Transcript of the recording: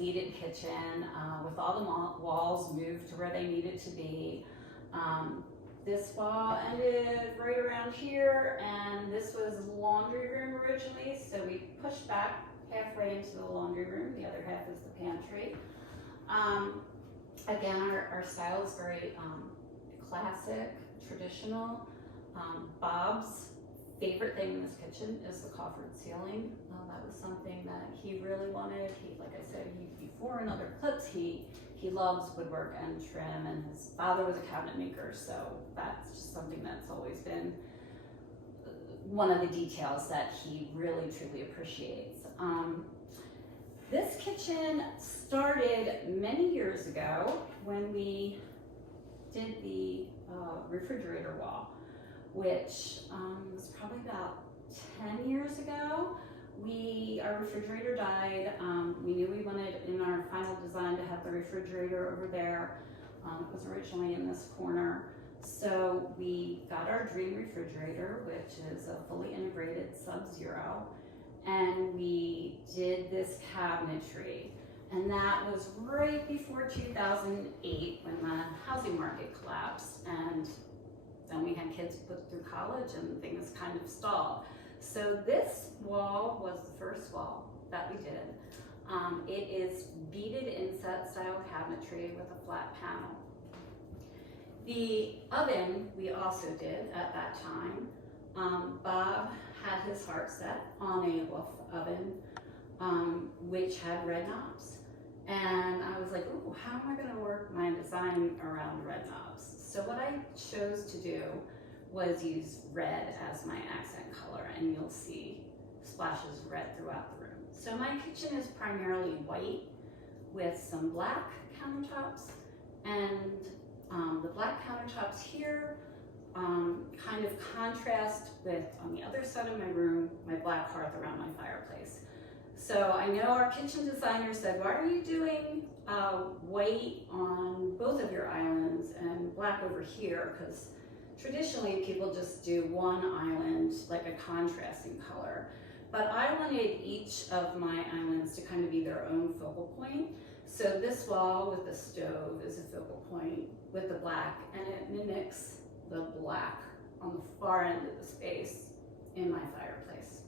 completed kitchen with all the walls moved to where they needed to be. This wall ended right around here, and this was laundry room originally, so we pushed back halfway into the laundry room. The other half is the pantry. Again, our style is very classic, traditional. Bob's favorite thing in this kitchen is the coffered ceiling. That was something that he really wanted. Like I said, before in other clips, he loves woodwork and trim, and his father was a cabinet maker, so that's just something that's always been one of the details that he really truly appreciates. This kitchen started many years ago when we did the refrigerator wall, which was probably about 10 years ago. Our refrigerator died. We knew we wanted in our final design to have the refrigerator over there. It was originally in this corner. So we got our dream refrigerator, which is a fully integrated Sub-Zero, and we did this cabinetry. And that was right before 2008 when the housing market collapsed, and then we had kids put through college and things kind of stalled. So this wall was the first wall that we did. It is beaded inset style cabinetry with a flat panel. The oven we also did at that time. Bob had his heart set on a Wolf oven, which had red knobs. And I was like, ooh, how am I gonna work my design around red knobs? So what I chose to do was use red as my accent color, and you'll see splashes of red throughout the room. So my kitchen is primarily white with some black countertops, and the black countertops here kind of contrast with, on the other side of my room, my black hearth around my fireplace. So I know our kitchen designer said, why are you doing white on both of your islands and black over here? Because traditionally people just do one island, like a contrasting color. But I wanted each of my islands to kind of be their own focal point. So this wall with the stove is a focal point with the black, and it mimics the black on the far end of the space in my fireplace.